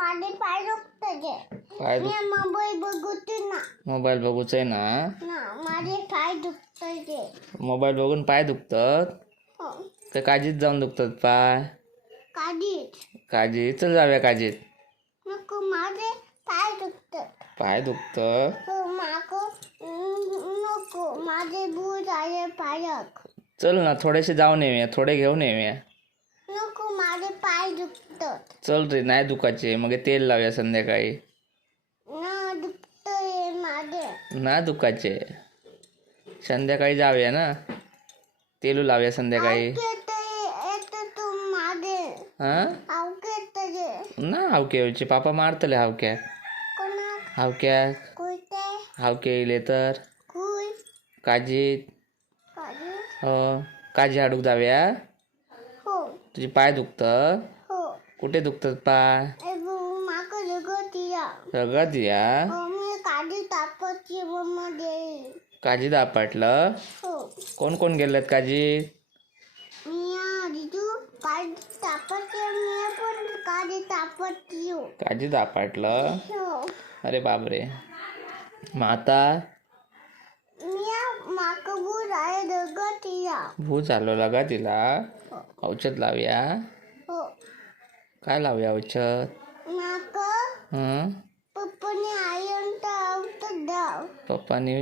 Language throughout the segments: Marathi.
माझे पाय दुखते पाय मी दुख मोबाईल बघते ना. मोबाईल बघूच आहे ना? ना माझे पाय दुखते मोबाईल बघून पाय दुखतात? हो. का काजीत जाऊन दुखतात पाय? काढीच काजी चल जाऊया काजीत. नको माझे पाय दुखतात. पाय दुखतं हो माको नको माझे बूट आहे पायक. चल ना थोडेसे जाऊन येऊया थोडे घेऊन येऊया. नको माझे पाय दुखतात. चल रे नाही दुखाचे मग तेल लावूया संध्याकाळी. ना दुखतंय माझे ना दुखाचे संध्याकाळी जाऊया ना. तेलू लावूया संध्याकाळी. येतं तू हां? ना हावक्याचे पापा मारतले हावक्या हावक्या कुठे हावके येले तर. काजीत काढी हो. काजी हाडूक जाऊया. हो. तुझे पाय दुखतं. कुठे दुखतात पाय सगळं या काजी दापाटलं कोण कोण गेलेत काजी काजी दापाटलं हो. अरे बापरे. आहे लगतिया भू झालो लगा तिला औषध लावूया. काय लावूया औषध माको हं? पप्पाने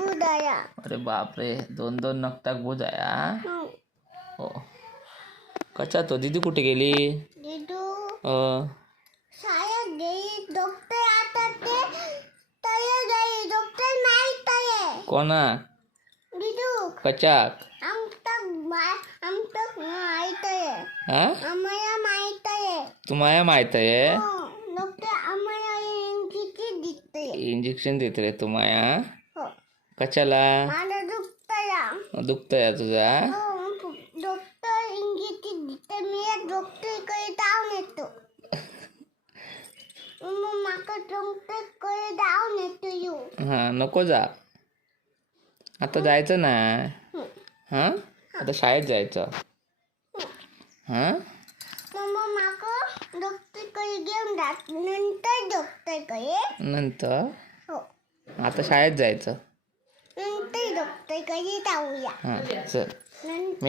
बुदाया. अरे बापरे दोन दोन नक्ताक भूज आहे हा? हो. कचा तो दीदी कुठे गेली? अ? शाळेत गेली. हा आम्हाला माहीत आहे तुम्हाला माहीत आहे हो डॉक्टर आम्हाला दिसते इंजेक्शन देत रे तुम्हाला हो कशाला दुखतया दुखतंय तुझा हो डॉक्टर मी डॉक्टरकडे येतो मग माका डॉक्टरकडे जाऊन येतो येऊ हा नको जा आता जायचं ना हा आता शाळेत जायचं हा? मग माका डॉक्टरकडे घेऊन जात नंतर डॉक्टरकडे. नंतर? हो. आता शाळेत जायचं. नंतर डॉक्टरकडे जाऊया. हा चल. नंतर